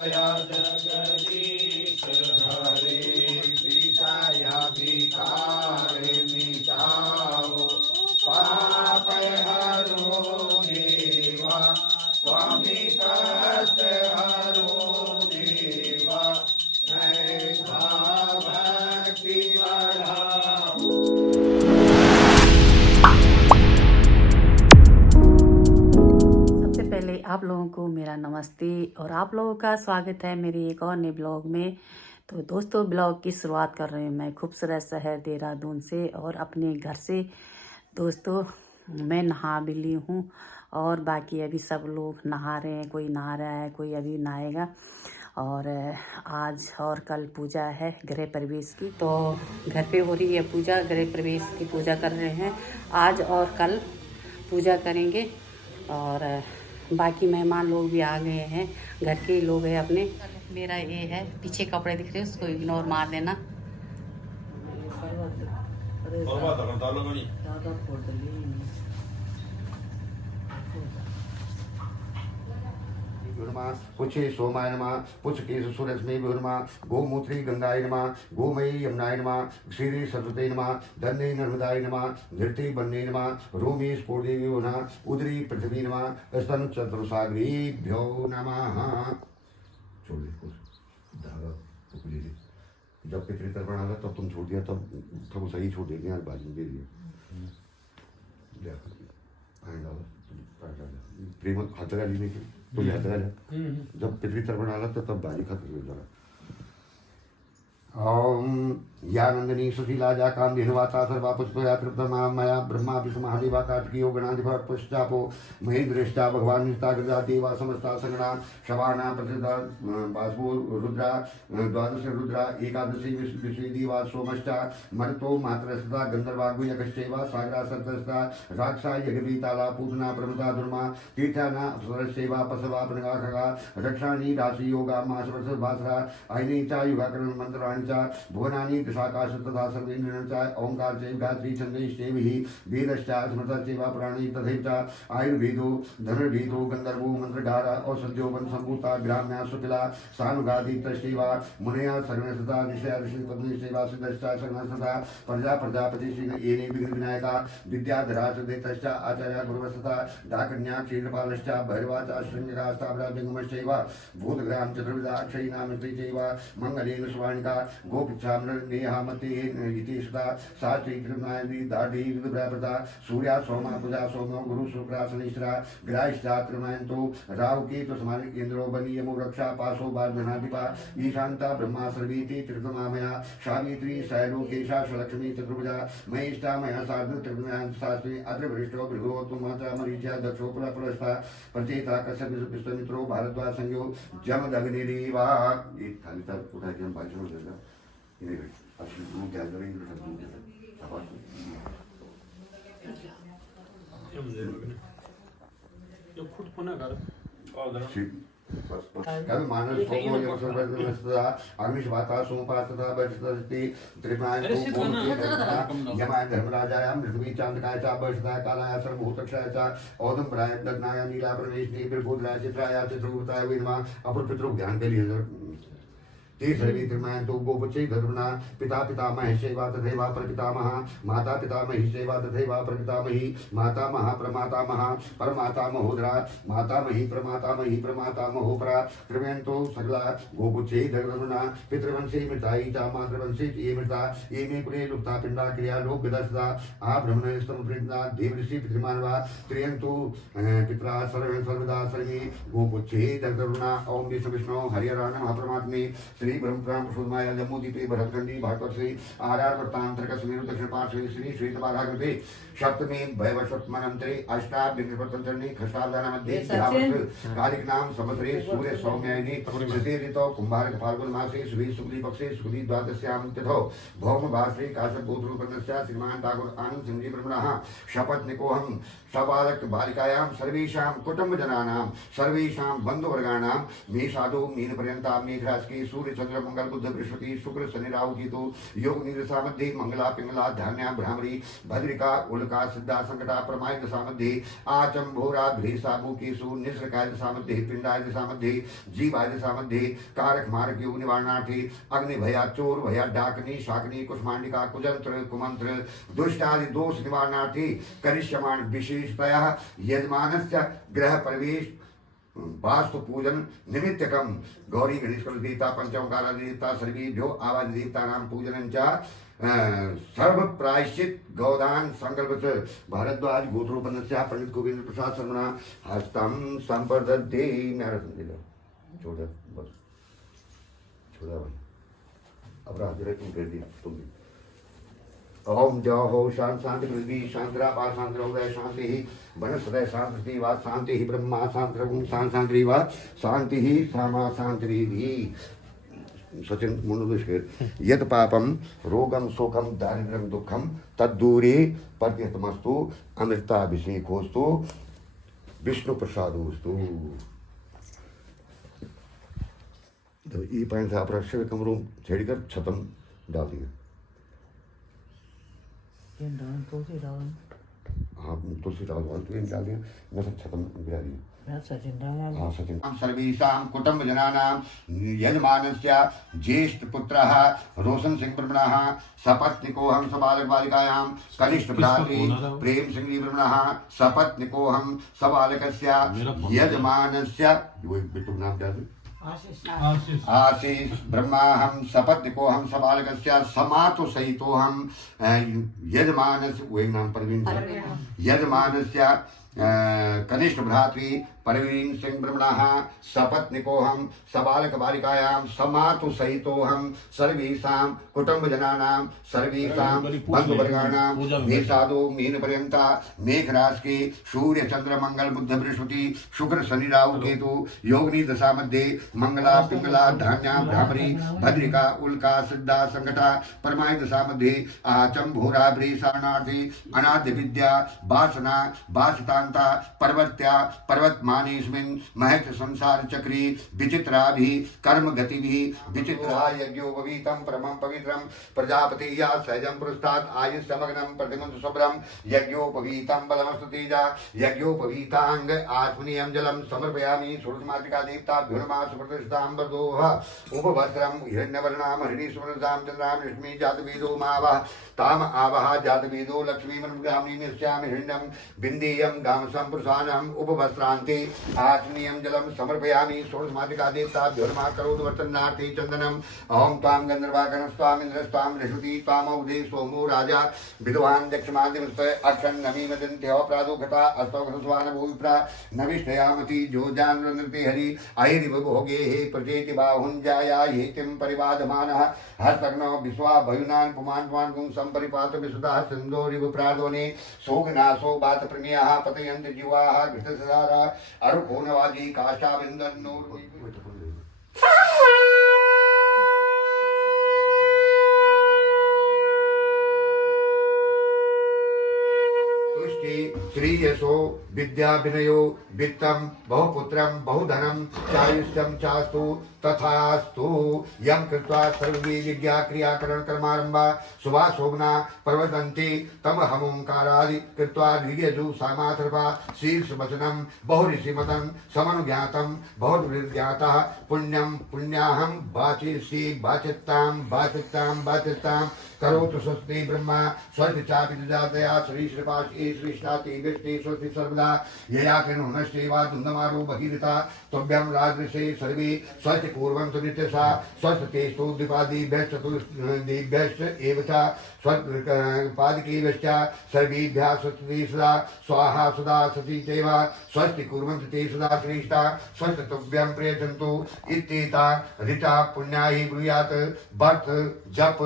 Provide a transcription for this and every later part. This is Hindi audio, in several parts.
या जगदीश हरे पिताया भिखारे मिटाओ पाप हरो देवा स्वामी कष्ट हरो देवा ऐसा भक्ति बढ़ाओ। पहले आप लोगों को मेरा नमस्ते और आप लोगों का स्वागत है मेरे एक और नए ब्लॉग में। तो दोस्तों, ब्लॉग की शुरुआत कर रही हूँ मैं खूबसूरत शहर देहरादून से और अपने घर से। दोस्तों, मैं नहा भी ली हूँ और बाकी अभी सब लोग नहा रहे हैं, कोई नहा रहा है, कोई अभी नहाएगा। और आज और कल पूजा है गृह प्रवेश की, तो घर पे हो रही है पूजा, गृह प्रवेश की पूजा कर रहे हैं। आज और कल पूजा करेंगे और बाकी मेहमान लोग भी आ गए हैं, घर के ही लोग हैं अपने। मेरा ये है, पीछे कपड़े दिख रहे हैं, उसको इग्नोर मार देना। पुछे सोमाय नमः पुछ केश सुरश्मि नमः गोमूत्री गंगाय नमः गोमयी यमुनाय नमः श्री सरस्वती नमः धन्य नर्मदाय नमः धृति बन्ने नमः रोमी स्फोटदेवी नमः उदरी पृथ्वी नमः स्तन चतुर्सागरीभ्यो नमः। छोड़ दे कुछ धागा तो ले ले। जब पितृ तर्पण आएगा तब तुम छोड़ दिया, तब सही छोड़ देंगे यार, बाजू दे दिए प्रेम हाथ लगा ली तो याद रहा जब पृथ्वी तर्पण आला तब बाजी खत्म हो जाएगा। ओम या नंदिनी सुशीला जा काम दिनवाता सर्वा पुष्पया तृप्तमा मया ब्रह्मा विष्णु महादेवा कार्तिकीयो गणाधिपा पुष्टापो महेंद्रेष्टा भगवान निष्ठा गृहा देवा समस्ता संगणा शवाना प्रसिद्धा बाष्पो रुद्रा द्वादश रुद्रा एकादशी विश्वेदीवा सोमष्टा मरुतो मात्रस्ता गंधर्वागु यकश्चैवा सागरा सप्तस्ता राक्षा यज्ञवीताला पूतना प्रमता दुर्मा तीर्थाना अप्सरस्यैवा पसवा प्रणगाखगा रक्षाणी राशि योगा मासवस भासरा आयनी चा युगाकरण मंत्राणि भुवनानि दशाकाश तथा सर्वेन्द्रियं च ओंकार चैव गायत्री छंदैश्चैव हि वेदश्च स्मृतः चैव पुराणे तथैव च आयुर्वेदो धनुर्वेदो गन्धर्वो मंत्रधार औषध्यो वनसम्भूता ग्राम्या सुकिला सानुगादितश्चैव मुनयः सर्वे सदा ऋषयः ऋषिपत्नीश्चैव सिद्धश्च सर्वसदा प्रजा प्रजापति श्री येने विघ्नविनायका विद्याधरा सुदेतश्च आचार्य गुरुवस्तथा डाकन्या क्षीरपालश्च भैरवा च शृङ्गका स्थावरा जङ्गमश्चैव भूतग्राम चतुर्विधा अक्षयिनामृति चैव मंगलेन स्वाणिका गोपिच्छामृतेहामते इतिष्ठा सा चैत्रनायनी दाढ़ी विदुभ्रप्रदा सूर्या सोमा पूजा सोमो गुरु शुक्रा शनिश्चरा ग्राहिष्ठात्रमयंतो राहु केतु समानि केन्द्रो बनी यमो रक्षा पाशो बार्धनाधिपा ईशान्ता ब्रह्मा सर्वेति त्रितमामया सावित्री शैलोकेशा लक्ष्मी चतुर्भुजा महेष्टा मया सार्ध त्रिगुणां शास्त्री अत्र वरिष्ठो भृगोत्तमचा मरीच्या दक्षो पुरस्ता प्रचेता कश्यप विश्वामित्रो भारद्वाज संयो जमदग्निरेवा। एक थाली तक उठा के हम बाजू में देगा ये अच्छी दूध क्या करेंगे दूध देगा आवाज जो खुद पुनः कर कभी मानव सोमो यम सर्वज्ञस्तदा अग्निश वाता सोमपास्तदा बर्षति त्रिमाय यमाय धर्मराजायां पृथ्वी चांदकाय च बर्षताय कालाय सर्वभूतक्षाय च औदम प्राय दग्नाय नीला प्रवेशने बिरभूतराय चित्राय चित्रगुप्ताय विनमा अपर पितृ ज्ञान के लिए तीसरी त्रिमायन तो गोपचे धर्मना पिता पितामह सेवा तथैवा प्रपितामह माता पितामही सेवा तथैवा प्रपितामही माता महा प्रमाता महा परमाता महोदरा माता मही प्रमाता महोपरा त्रिमयन तो सगला गोपुचे धर्मना पितृवंशे मृताई चा मातृवंशे ये मृता ये मे कुले लुप्ता पिंडा क्रिया लोक गदस्ता आ ब्रह्मण स्तम प्रीतना देवऋषि पितृमानवा त्रियंतु पित्रा सर्वदा सर्वे गोपुचे धर्मना ओम विष्णु हरिहरान महापरमात्मे श्री ब्रह्मपुराण पुरुषोत्तमाय जम्मूदीपे भरतखंडी भागवत श्री आर्यार वृत्तांतर्गत समीर दक्षिण पार्श्वे श्री श्वेतपाराकृते सप्तमे भयवशत्मनंतरे अष्टाविंशतितंत्रने खष्टावधान मध्ये कालिक नाम संवत्सरे सूर्य सौम्यायने तृतीय ऋतौ कुंभार फाल्गुन मासे शुभे शुक्ली पक्षे शुक्ली द्वादश्याम तिथौ भौम भास्रे काश्यप गोत्रोत्पन्नस्य श्रीमान ठाकुर आनंद सिंह जी ब्रह्मणः शपथनिकोऽहं सबालक बालिकायां सर्वेषां कुटुंबजनानां सर्वेषां बन्धुवर्गाणां मे साधु मीन पर्यन्तां मेघराज के सूर्य चंद्र मंगल बुध बृहस्पति शुक्र शनि राहु केतु योग निदशा मध्ये मंगला पिंगला धान्या भ्रामरी भद्रिका उल्का सिद्धा संकटा प्रमाय दशा मध्ये आचंभोरा भ्रेसाबु केसु निसर्गाय दशा मध्ये पिंडाय दशा मध्ये जीवाय दशा मध्ये कारक मारक योग निवारणार्थे अग्नि भया चोर भया डाकनी शाकनी कुष्मांडिका कुजंत्र कुमंत्र दुष्टादि दोष निवारणार्थे करिष्यमाण विशेषतया यजमानस्य ग्रह प्रवेश वास्तु पूजन निमित्तकम गौरी गणेश देवता पंचमकारा देवता सर्वेभ्यो आवाज देवता नाम पूजन सर्व प्रायश्चित गौदान संकल्प भारद्वाज गोत्रोपन्नस्य पंडित गोविंद प्रसाद शर्मा हस्तम संप्रदत्ते मेरा दिला छोड़ बस छोड़ा भाई अब रात रे तुम कर दी तुम भी ओम जय हो शांति शांति पृथ्वी शांतिरा पा शांति उदय शांति ही वनस्पतय शांति वा शांति ही ब्रह्मा शांति शांति वा शांति ही सामा शांति सचिन मुंडुष्कर यत पापम रोगम शोकम दारिद्र्यम दुखम तद्दूरे पर्यतमस्तु अमृताभिषेकोस्तु विष्णु प्रसादोस्तु। तो ये पॉइंट था अपना शिव कमरों छेड़कर छतम डाल दिया। हाँ तुलसी डाल डाल दिया मैं तो छतम गिरा दिया। हाँ सचिन सर्वेषां कुटुंब जनानां यजमानस्य ज्येष्ठ पुत्रः रोशन सिंह ब्रह्मणः सपत्निकोऽहं सबालक बालिकायां कनिष्ठ भ्रातृ प्रेम सिंह ब्रह्मणः सपत्निकोऽहं सबालकस्य यजमानस्य बिट्टू नाम क्या है आशीष ब्रह्माहं सपत्निकोऽहं सबालकस्य समातु सहितोऽहं यजमानस्य वही नाम प्रवीण यजमानस्य कनिष्ठ भ्रातृ परवीन सिंह ब्रह्मणः सपत्निकोऽहं सबालक बालिकायां समातु सहितोऽहं सर्वेषां कुटुंब जनानां सर्वेषां बंधुवर्गाणां मेषादो मीन पर्यंता मेघ राशि के सूर्य चंद्र मंगल बुध बृहस्पति शुक्र शनि राहु केतु योगिनी दशा मध्ये मंगला पिंगला धान्या भ्रामरी भद्रिका उल्का सिद्धा संकटा परमाय दशा मध्ये आचम भोरा भ्रेषाणार्थी अनाद्य विद्या वासना वासतांता पर्वत्या पर्वतमानेस्मिन् महत् संसार चक्री विचित्राभि कर्म गतिभिः विचित्रा यज्ञोपवीतं परमं पवित्रं प्रजापति या सहजं पुरस्तात् आयुष्यमग्नं प्रतिमं शुभ्रं यज्ञोपवीतं बलमस्तु तेजा यज्ञोपवीतांग आत्मनीयं जलं समर्पयामि सूर्यमातृका देवताभ्यो नमः सुप्रतिष्ठां वरदोः उपवस्त्रं हिरण्यवर्णां हरिणीसुवर्णां चन्द्रां लक्ष्मी जातवेदो मावः ताम आवह जातवेदो लक्ष्मीमनुगामिनी निश्यामि हिरण्यं बिन्देयं गामसंप्रसानम् उपवस्त्रान्ते आत्मनीयं जलं समर्पयामि षोडशमातृका देवताभ्यो नमः करोतु वर्तन्नार्थे चन्दनम् अहं त्वां गन्धर्वागणस्त्वाम् इन्द्रस्त्वां बृहस्पति त्वामौदे सोमो राजा विद्वान् दक्षमादिमस्तय अक्षन् नमीमदन्त्योऽप्रादुघटा अस्तौघसुस्वानभूविप्रा नविष्ठयामति जोजान्वनृते हरि अहिरिव भोगे हे प्रचेति बाहुञ्जाया हेतिं परिवादमानः हस्तग्नो विश्वा भयुनान् पुमान् गुं सम्परिपात विसुतः सिन्धोरिव प्रादोने सोगनासो बातप्रणीयाः पतयन्ति जीवाः घृतसदारा अरुकोणवादी काष्ठाबिन्दन्नोर् श्रीयशो विद्याभिनयो वित्तं बहुपुत्रं बहुधनं चायुष्यं चास्तु तथास्तु यं कृत्वा सर्वे विद्या क्रियाकरण कर्मारंभा शुभा शोभना प्रवर्तन्ते तम हमोंकारादि कृत्वा वीर्यजु सामाथर्पा शीर्ष वचनं बहुऋषिमतं समनुज्ञातं बहुविज्ञातः पुण्यं पुण्याहं वाचिषि वाचित्तां करोतु स्वस्ति ब्रह्मा स्वस्ति चापि जातया श्री श्रीपाशी श्रीष्णाति विष्टि स्वस्ति सर्वदा यया कृणुनश्चैवा धुन्दमारो भगीरथा त्वभ्यं राजऋषे सर्वे स्वस्ति कुर्वन्तु नित्यशा स्वस्ति तेस्तु द्विपादिभ्यश्च चतुर्दिभ्यश्च एव च स्वपादिकेभ्यश्च सर्वेभ्यः स्वस्ति सदा स्वाहा सदा सती चैव स्वस्ति कुर्वन्तु ते सदा श्रेष्ठा स्वस्ति तुभ्यं प्रयच्छन्तु इत्येता ऋचा पुण्याहि ब्रूयात् वर्त जप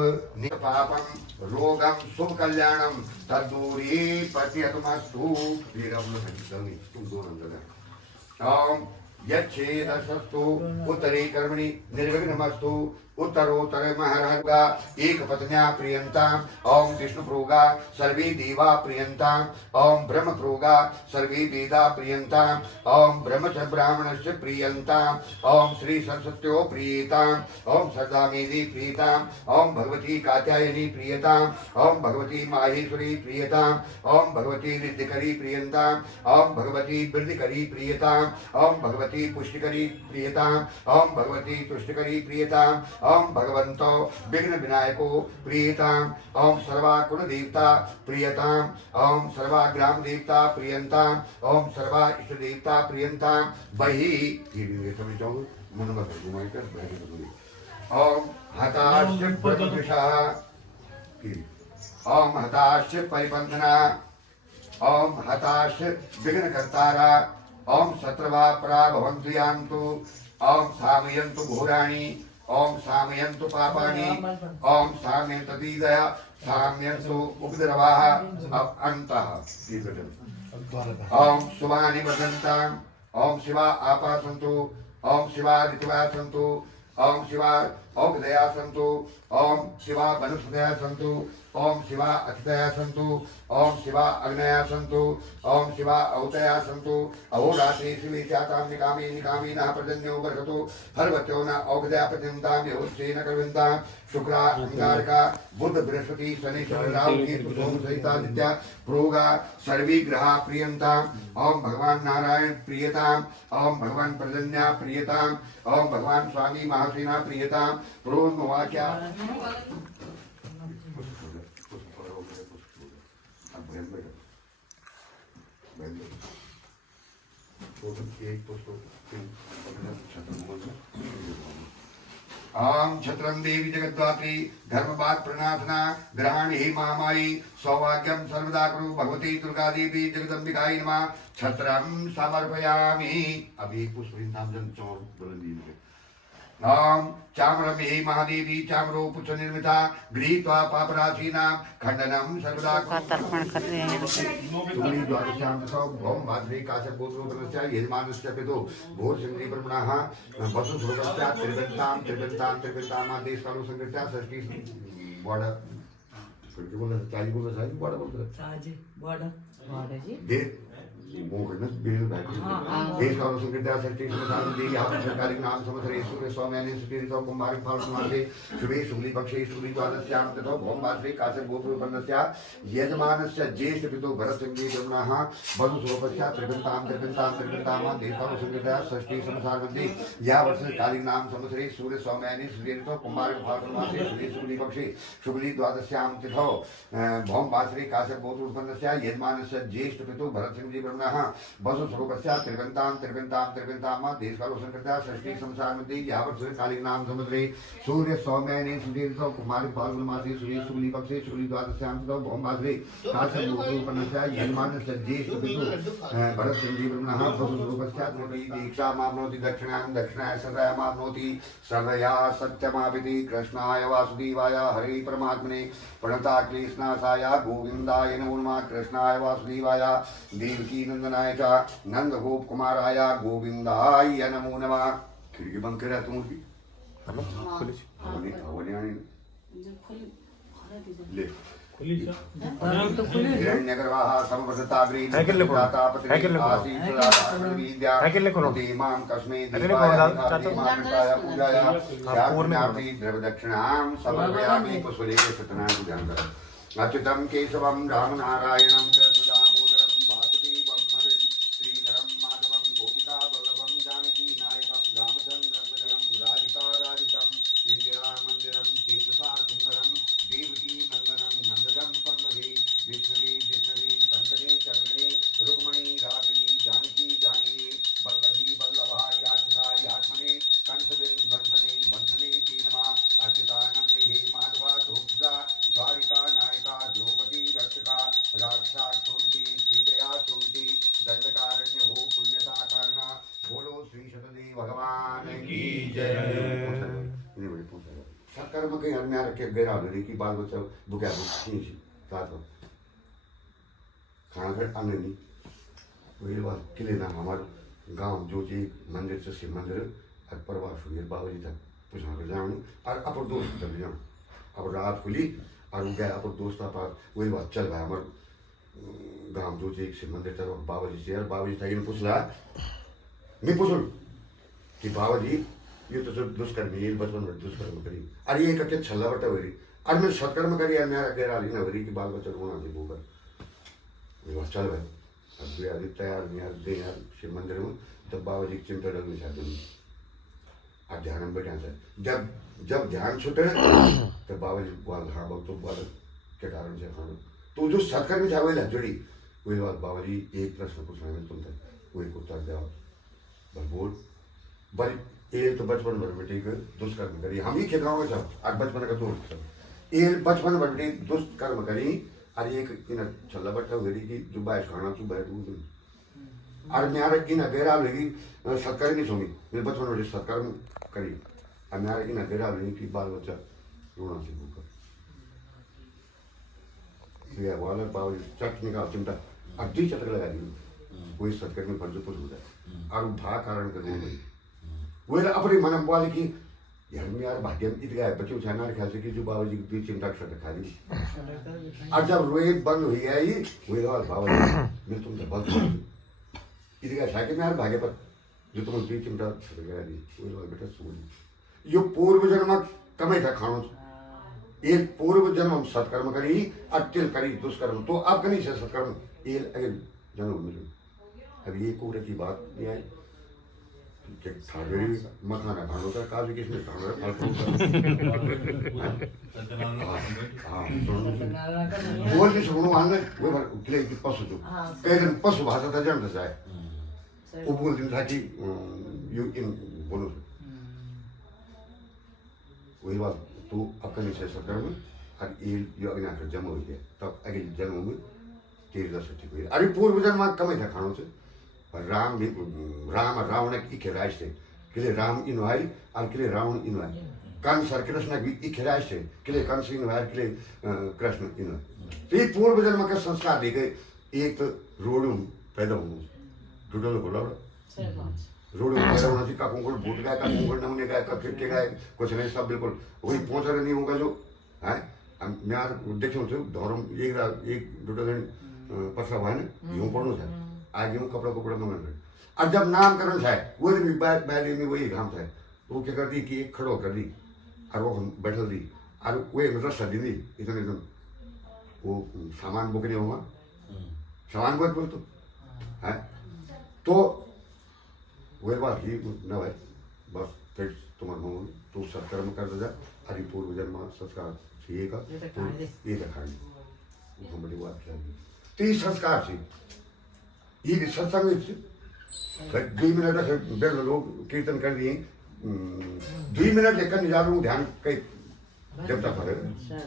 पापं रोगं शुभ कल्याणं तद्दूरे पत्यतमस्तु ओम यच्छेदस्तु उत्तरे कर्मणि निर्विघ्नमस्तु उत्तरोत्तर महर्हगा एक पत्न्या प्रियंताम ओम विष्णु प्रोगा सर्वे देवा प्रियंताम ओम ब्रह्म प्रोगा सर्वे वेदा प्रियंताम ओम ब्रह्मच ब्राह्मणस्य प्रियंताम ओम श्री सरस्वत्यो प्रियताम ओम सदा मेदी प्रियताम ओम भगवती कात्यायनी प्रियताम ओम भगवती माहेश्वरी प्रियताम ओम भगवती रिद्धिकरी प्रियंताम ओम भगवती वृद्धिकरी प्रियताम ओम भगवती पुष्टिकरी प्रियताम ओम भगवती तुष्टिकरी प्रियताम ओम भगवंतो विघ्न विनायको प्रियताम ओम सर्वा कुल देवता प्रियताम ओम सर्वा ग्राम देवता प्रियंताम ओम सर्वा इष्ट देवता प्रियंताम बही ओम हताश ओम हताश परिबंधना ओम हताश विघ्न कर्तारा ओम शत्रवा पराभवन्तु यान्तु ओम सामयन्तु घोराणि ओम सामयन्तु पापानि ओम सामयन्तु दीदया सामयन्तु उपद्रवाः अन्तः ओम शुभानि वदन्ताम् ओम शिवा आपा सन्तु ओम शिवा ऋतवः सन्तु ओम शिवा औषधया सन्तु ओम शिवा वनस्पतयः सन्तु ओम शिवा अतिथयः सन्तु ओम शिवा अग्नयः सन्तु ओम शिवा औतयः सन्तु अहोरात्रे शिवे स्यातां निकामे निकामेनः पर्जन्यो वर्षतु हर्वत्यो न औषधया प्रतिन्तां यहुश्चेन कर्विन्तां शुक्रा अंगारका बुध बृहस्पति शनि राहु केतु सोम सहितादित्य प्रोगा सर्वे ग्रहा प्रियंताम ओम भगवान नारायण प्रियताम ओम भगवान पर्जन्या प्रियताम ओम भगवान स्वामी महासेना प्रियताम प्रोन्वाच्या ओम छत्रम देवी जगद्धात्री धर्मवाद प्रणाथना ग्रहण ही महामाई सौभाग्यम सर्वदा कुरु भगवती दुर्गा देवी जगदम्बिकाई नमः छत्रम समर्पयामि। अभी पुष्परिंदाम जन चौर बुलंदी में ओम चामरम हे महादेवी चामरो पुच्छ निर्मिता गृहीत्वा पापराशीनां खंडनम सर्वदा तर्पण कर रहे हैं। तुमरी द्वादशाम सौ भौम भाद्रे काश्यप गोत्रोपनस्य यजमानस्य पितो भोर सिंधी ब्रह्मणः वसु सुरगस्या त्रिवंताम आदेश कालो संकृत्या षष्ठी बड़ा करके बोला चाहिए बड़ा बोलता साजे बड़ा दे मोहन बिल बैक देश का संकृत्या षष्ठी समाधान देवी आप सरकारी नाम समझरे सूर्य स्वामी सुतीर तो कुमार फल समासे शुभे शुक्ली पक्षे शुक्ली द्वादश्याम ततो भौम भाद्रे काश्यप गोत्रोपनस्य यजमानस्य ज्येष्ठ पितो भरत सिंही ब्रह्मणः वसु सुरगस्या त्रिवंताम देश का संकृत्या षष्ठी समाधान या वर्ष काली नाम समझरे सूर्य स्वामी सुतीर तो कुमार फल समासे शुभे शुक्ली पक्षे शुक्ली द्वादश्याम ततो भौम भाद्रे काश्यप गोत्रोपनस्य यजमानस्य ज्येष्ठ पितो भरत सिंही ब्रह्मणः वसु स्वरूपस्या त्रिवंताम देश कालो संकृत्या षष्ठी संसार मध्ये यावत् सूर्य कालिक नाम समुद्रे सूर्य सौम्यने सुदीर्घ कुमारी फाल्गुन मासे सूर्य शुक्ली पक्षे शुक्ली द्वादश्याम ततो भौम भाद्रे काश्यप गोत्रोपनस्य यजमानस्य ज्येष्ठ पितु भरत सिंही ब्रह्मणः वसु स्वरूपस्या दीक्षा माप्नोति दक्षिणाय सदया माप्नोति सर्वया सत्यमापिति कृष्णाय वासुदेवाय हरे परमात्मने प्रणता क्लेशनाशाय गोविन्दाय नमो नमः कृष्णाय वासुदेवाय देवकी नंदनाय च नंद गोप कुमाराय गोविंदाय नमो नमः। खिड़की बंद कर तुम की ले हिरण्यगर्भाः समवर्धताग्रे मां कस्मै द्रवदक्षिणां समर्पयामि पुष्पलेखे सत्यनारायण पूजन कर अच्युतं केशवं रामनारायणं कर्म के घर में रखे बेरा की बाल बच्चा बुका साथ हो खाना घर आने नहीं वही बात किले ना हमारे गांव जो जी मंदिर से शिव मंदिर और प्रवास हुई बाबा जी तक कुछ ना जाऊँ और अपर दोस्त चल जाऊँ। अब रात खुली और वो गया अपर दोस्त पास, वही बात चल भाई हमारे गाँव जो एक शिव मंदिर था बाबा जी से, यार बाबा जी था इन पूछला नहीं पूछूँ कि बाबा जी ये तो सब दुष्कर्म ये बचपन में दुष्कर्म करी अरे ये कटे छल्ला बटा हो रही अरे मैं सत्कर्म करी यार मेरा गैर आली ना हो रही कि बाल बच्चा रोना दे बोकर ये बात चल भाई अब वे आदि तैयार नहीं यार दे यार शिव मंदिर में तब बाबा जी चिंता डरने चाहते हैं अब ध्यान में बैठा था जब ध्यान छूटे तब बाबा जी बोल हाँ बोल तो बोल के कारण से हाँ तो जो सत्कर्म था वही जुड़ी वही बात बाबा जी एक प्रश्न पूछना है तुम तक वही उत्तर जवाब बस बोल बड़ी ये तो बचपन भर बेटी को दुष्कर्म करी हम ही खेल गाँव सब आज बचपन का दोस्त सब ये बचपन भर बेटी दुष्कर्म करी और एक इन छल्ला बट्टा हुई कि जो बाइस खाना तू बैठ और मेरा इन बेरा लगी सत्कर्म नहीं सुनी मेरे बचपन में सत्कर्म करी और मेरा इन बेरा लगी कि बाल बच्चा रोना से भूखा ये वाला बाबा चट निकाल चिमटा अड्डी चटक लगा दी कोई सत्कर्म में फर्ज पुल होता है और भा कारण कर गई वो अपने मन में बोले कि यार मैं यार भाग्य में इतना है बच्चों छाना ख्याल से कि जो बाबा जी की चिमटा शट खा दी और जब रोए बंद हुई आई वही बाबा जी मैं तुमसे बंद इतना छा के मैं यार भाग्य पर जो तुम दी चिमटा शट गया दी वही बेटा सुन यो पूर्व जन्म कमाई था खानो एक पूर्व जन्म हम सत्कर्म करी अट्टिल करी दुष्कर्म तो अब कहीं से सत्कर्म ये अगर जन्म मिले अब ये कोरे की बात नहीं आई ठागरी मखाना खानो का काजू किसमें खाना है हाँ बोल नहीं सुनो आने वो बार किले की पशु जो कई दिन पशु भाषा था जानते जाए वो बोल दिन था कि यू इन बोलो वही बात तो अब कहीं से सत्कर्म और ये जो अगले आकर जन्म हो गया तब अगले जन्म में तेरी दशा ठीक हुई अरे पूर्व जन्म कम था खानों से राम भी राम रावण की खेराज से किले राम इनवाई और किले रावण इनवाई कंस और कृष्ण भी इखेराज से किले कंस इनवाई किले कृष्ण इनवाई तो ये पूर्व जन्म का संस्कार दे गए एक तो रोड पैदा होना टूटल बोला रोड पैदा होना चाहिए का कुंकुल भूत गया का कुंकुल नमूने गया का फिर के गए कुछ नहीं सब बिल्कुल वही पहुंचा नहीं होगा जो है मैं यार देखो धर्म एक टूटल पसरा हुआ है ना यूं पढ़ो था आगे वो कपड़ा कपड़ा मंगल रहे और जब नामकरण था वो भी बैले में वही घाम था वो क्या कर दी कि एक खड़ो कर दी और वो हम बैठल दी और वो रस्सा दी इतने एकदम वो सामान बुक नहीं होगा सामान बुक बोल तो है तो वही बात ही न भाई बस फिर तुम्हारे मुँह तू सत्कर्म कर दे अरे पूर्व जन्म संस्कार ये का ये दिखाएंगे वो बड़ी बात क्या तो ये संस्कार से ये सत्संग 2 मिनट बेर लोग कीर्तन कर दिए 2 मिनट लेकर निजारू ध्यान कई जब तक भरे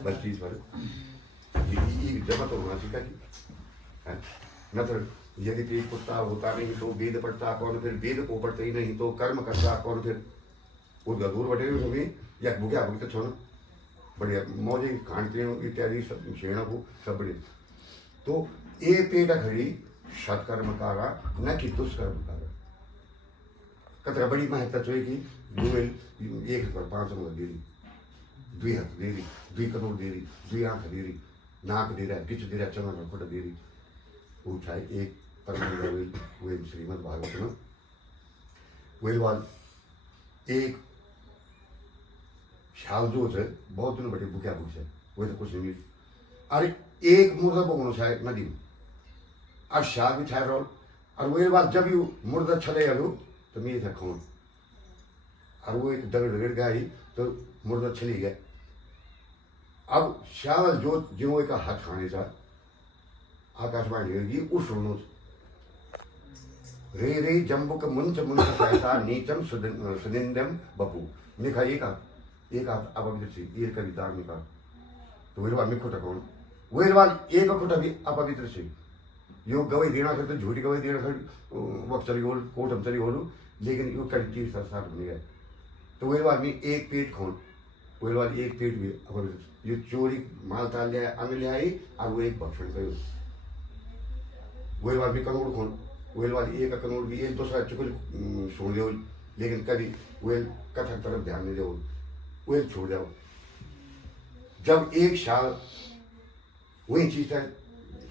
बस चीज भरे ये जब तो होना चाहिए न तो यदि पेट पुछता होता नहीं तो वेद पढ़ता कौन फिर वेद को पढ़ते ही नहीं तो कर्म करता कौन फिर वो गदूर बटे हुए या भूखा भुगत छोड़ बढ़िया मौजे खान पीन इत्यादि सब शेण को सब बढ़िया तो ये पेट खड़ी सत्कर्म कारा न कि दुष्कर्म कारा कतरा बड़ी महत्ता चाहिए कि 1/5 दे रही 2 हाथ दे रही 2 करोड़ दे रही 2 आंख दे रही नाक दे रहा गिच दे रहा चना खोटा दे रही वो चाहे एक परम वो श्रीमद् भागवत में वही बात एक शाल जो है बहुत दिन बड़े भूखा भूख है वही तो कुछ नहीं अरे एक मुर्दा बोनो शायद नदी में और शाल भी छाया रोल और वही बात जब यू मुर्दा छले आलू तो मैं था खून और वो एक दगड़ गई तो मुर्दा छली गया अब शाल जो जो का हाथ खाने था आकाशवाणी होगी उस रोनो रे रे जम्बुक मुंच मुंच सहसा नीचम सुनिंदम बपू निखा एक हाथ अपवित्र से एक कविता निकाल तो वही बात मिखोटा कौन वही बात एक खोटा भी अपवित्र से यो गवाही देना करते झूठी गवाही देना कर वक्त चली बोल कोटम चली बोलू लेकिन यो कभी 30 साल बन गया तो वही बात में एक पेट खोन वही बात एक पेट भी अपवित्र ये चोरी माल ताल लिया अंग ले आई और वो एक भक्षण करो वही बात भी करोड़ खोन वही बात एक करोड़ भी एक दूसरा चुकल सुन दे लेकिन कभी वो कथा तरफ ध्यान नहीं दे वही छोड़ जाओ। जब एक साल वही चीज है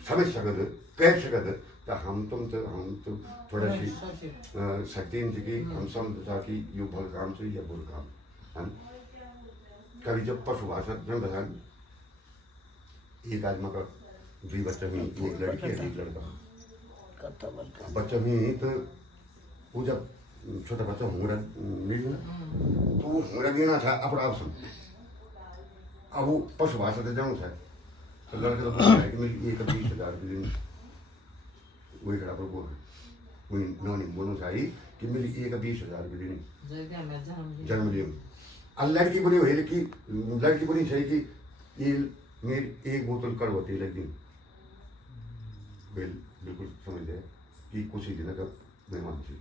समझ सकते कह सकते तो हम तो थोड़ा सी सकते थे कि हम समझता कि यो भल काम से या बुर काम है। कभी जब पशु भाषा जन बता एक आदमी का 2 बच्चा में एक लड़की है एक लड़का बच्चा में तो वो जब छोटा बच्चा हुंगरा मिल ना तो वो हुंगरा देना था अपना ऑप्शन। अब वो पशु भाषा से जाऊँ था तो लड़के तो बोल रहा है कि मेरी 20,000 रुपये दिन वही खड़ा पर बोल वही नौनी बोलना चाहिए कि मेरी 20,000 रुपये दिन जन्म दिन। अब लड़की बोली वही कि लड़की बोली चाहिए कि ये मेरी 1 बोतल कर होती है लेकिन बिल्कुल समझ जाए कि कुछ ही दिन का मेहमान थी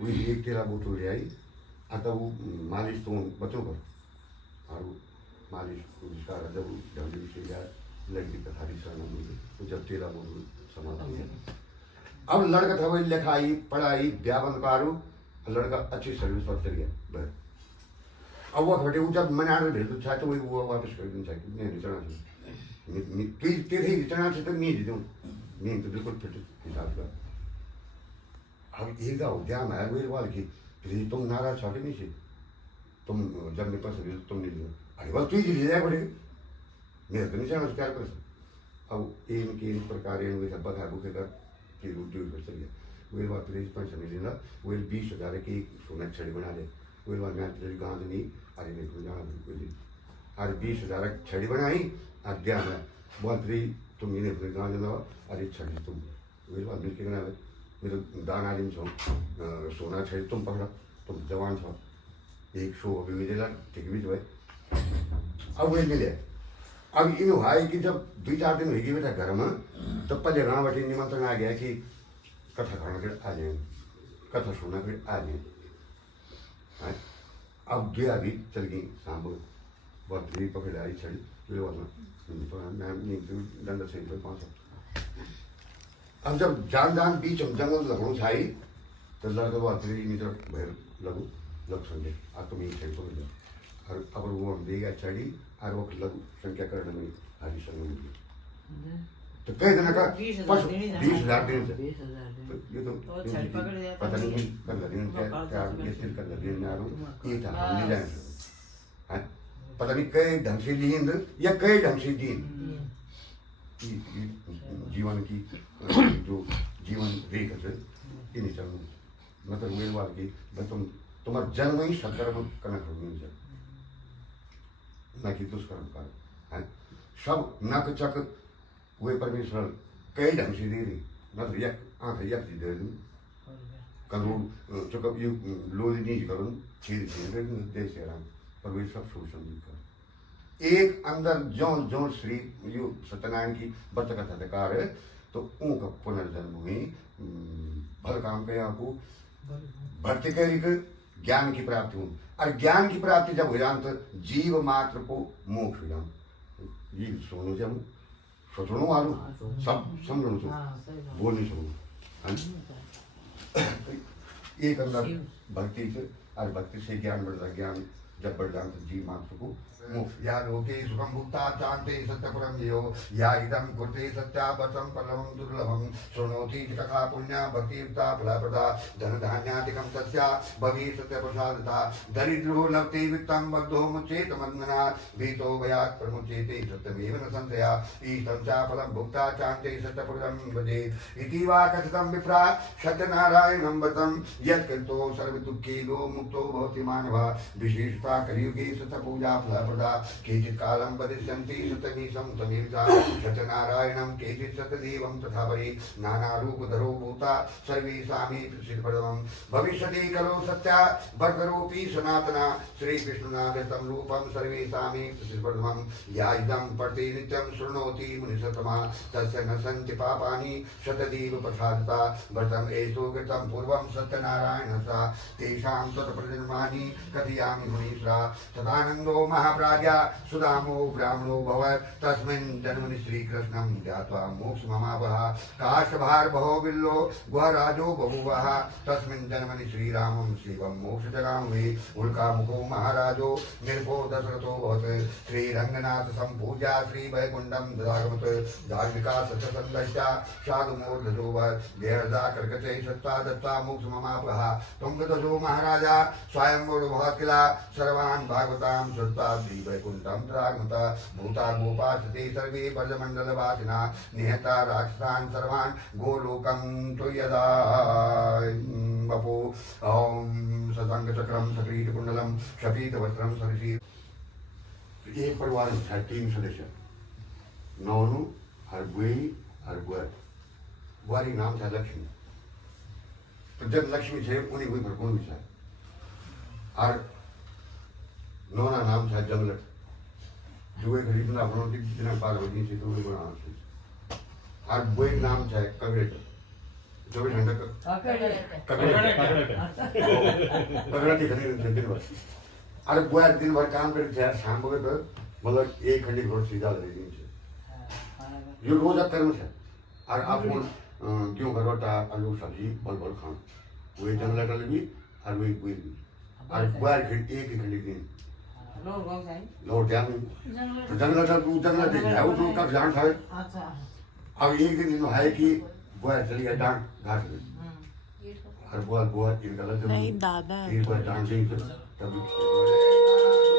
वही 1 13 बोतल ले आई। आता वो मालिश तो बच्चों पर और मालिश उसका जब ढंग से गया लड़की का हारी साना मुझे तो जब 13 बोतल समाप्त हुआ। अब लड़का था वही लिखाई पढ़ाई ब्यावन कारू लड़का अच्छी सर्विस पर चल गया बस। अब वो घटे वो जब मना रहे तो चाहे तो वही वो वापस कर देना चाहिए नहीं रिटर्न चाहिए तेरे रिटर्न से तो नहीं दे दूँ नहीं तो बिल्कुल फिट हिसाब का। अब एक ध्यान आया वही वाल की फिर तुम नाराज छा के नहीं से तुम जब मेरे पास तुम नहीं दो अरे बस तू ही ले जाए पड़े मेरे तो नहीं चाहना क्या कर। अब इन प्रकार बघा बुखे कर कि रोटी कर चल गया वही बात फिर पैसा नहीं लेना वही 20,000 की सोना छड़ी बना ले वही बात मैं तेरी गाँव नहीं अरे मेरे को जाना बिल्कुल अरे 20,000 छड़ी बनाई और क्या है बहुत रही तुम इन्हें अपने गाँव जाना अरे छड़ी तुम वही बात मिल के बना मेरे दान आदमी छो सोना छड़ी तुम पकड़ा तुम जवान छो 100 अभी मिलेगा ठीक भी जो है। अब वही मिले अब इन भाई की जब 2-4 दिन होगी बेटा घर में तब पहले गाँव बैठे निमंत्रण आ गया कि कथा खाना फिर आ जाए कथा सुनना फिर आ जाए। अब गया भी चल गई शाम को बहुत भी पकड़ आई छड़ी मैं डंडा सही पर 500। अब जब जान बीच जंगल लगू छाई तो लड़का बहुत मीटर भर लगू लग समझे अब तुम यही छड़ी पकड़ जाओ और अब वो हम देगा छड़ी और वो लघु संख्या करने में हरी संग तो कई दिन का 20,000 दिन से तो ये तो पता नहीं कर दिन से क्या ये सिर कर दिन में आ रहा ये था हम नहीं जाए पता नहीं कई ढंग से लीन या कई ढंग से दीन जीवन की जो जीवन रेखा से इन चल मतलब वे बात की तुम्हारा जन्म ही सत्कर्म करना नहीं चाहिए न कि दुष्कर्म कर है सब नक चक वे परमेश्वर कई ढंग से दे रही न तो यक आँख यक दे दी करोड़ चुकब ये लोधी नहीं करूँ छीर दे से राम पर वे सब शोषण नहीं कर एक अंदर जौन जौन श्री यो सत्यनारायण की बच कथा अधिकार है तो उनका पुनर्जन्म हुई भर काम के आपको भर्ती करी ज्ञान की प्राप्ति हुई और ज्ञान की प्राप्ति जब हो जाए तो जीव मात्र को मोक्ष हो जाए ये सोनो जब सोचो वालू सब समझो बोल नहीं सकूँ एक अंदर भक्ति से और भक्ति से ज्ञान बढ़ता ज्ञान जब बढ़ जाए तो जीव मात्र को मोक्ष या लोके सुखम भुक्ता चांते सत्यपुरम यो या इदम कुर्ते सत्यापतम परमं दुर्लभम शृणोति कथा पुण्या भक्तियुक्ता फलप्रदा धन धान्यादिकं तस्या भवि सत्यप्रसादता दरिद्रो लभते वित्तं बद्धो मुच्येत मन्मना भीतो भयात् प्रमुच्येते सत्यमेव न संशया ईशं च फलं भुक्ता चान्ते सत्यपुरं भजेत् इति वा कथितं विप्रा सत्यनारायणं वचनं यत्कृतो सर्वदुःखेभ्यो मुक्तो भवति मानवः विशेषतः कलियुगे सत्यपूजा फलप्रदा केचित् कालं वदिष्यन्ति सत्यमीशं तमीर्जा सत्यनारायणं केचित् सत्यदेवं तथा परि नानारूपधरो भूता सर्वेषामि प्रसिद्धपदं भविष्यति खलु सत्या भद्रोऽपि सनातना श्रीकृष्णुना व्यक्तं रूपं सर्वेषामि प्रसिद्धपदं या इदं पठति नित्यं शृणोति मुनिसत्तमा तस्य न सन्ति पापानि शतदेव प्रसादता व्रतं एषो कृतं पूर्वं सत्यनारायणस्य तेषां तत्प्रजन्मानि कथयामि मुनिः मिश्रा तदानंदो महाप्राज्ञा सुदामो ब्राह्मणो भवत् तस्मिन् जन्मनि श्रीकृष्णं ज्ञात्वा मोक्षममापः काष्ठभार बहो बिल्लो गुहराजो बभूवः तस्मिन् जन्मनि श्रीरामं शिवं मोक्षजगामि उल्कामुखो महाराजो निर्भो दशरथो भवत् श्रीरङ्गनाथ सम्पूज्य श्रीवैकुण्ठं ददागमत् धार्मिका सत्यसन्धश्चा साधुमूर्धजो देहदा कर्कचे सत्ता दत्ता मोक्षममापः त्वं महाराजा स्वयंवरो किला सर्वान् भागवतां श्रुत्वा श्रीवैकुण्ठं तदागमत् भूता गोपासते सर्वे ब्रजमण्डलवासिना निहता राक्षसान् सर्वान् गोलोकं तु यदा वपो ॐ सतङ्गचक्रं सकीटकुण्डलं शपीतवस्त्रं सरिषि एक परिवार में था 3 सदस्य नौनू हरगुई हरगुर बुआरी नाम था लक्ष्मी तो जब लक्ष्मी थे उन्हीं कोई भरपूर भी था और नौना नाम था जमलट जो एक खरीदना बनोती बिना पार होती थी तो वही बना और बुए नाम था कगड़ेट 24 घंटे कगड़ेट खरीद दिन भर अरे बुआ दिन भर काम करते थे शाम को तो मतलब 1 घंटे रोज सीधा रही थी ये रोज कर्म था और आप क्यों घरोटा आलू सब्जी बल बल खान वही जंगल टल भी और वही बुए भी और बुआ एक ही घंटे दिन लोग क्या में तो जंगल देख रहा है वो तो कब जान था अब एक दिन है कि बुआ चली गया डांग घास में और बुआ इनका लग नहीं दादा एक बार डांसिंग तभी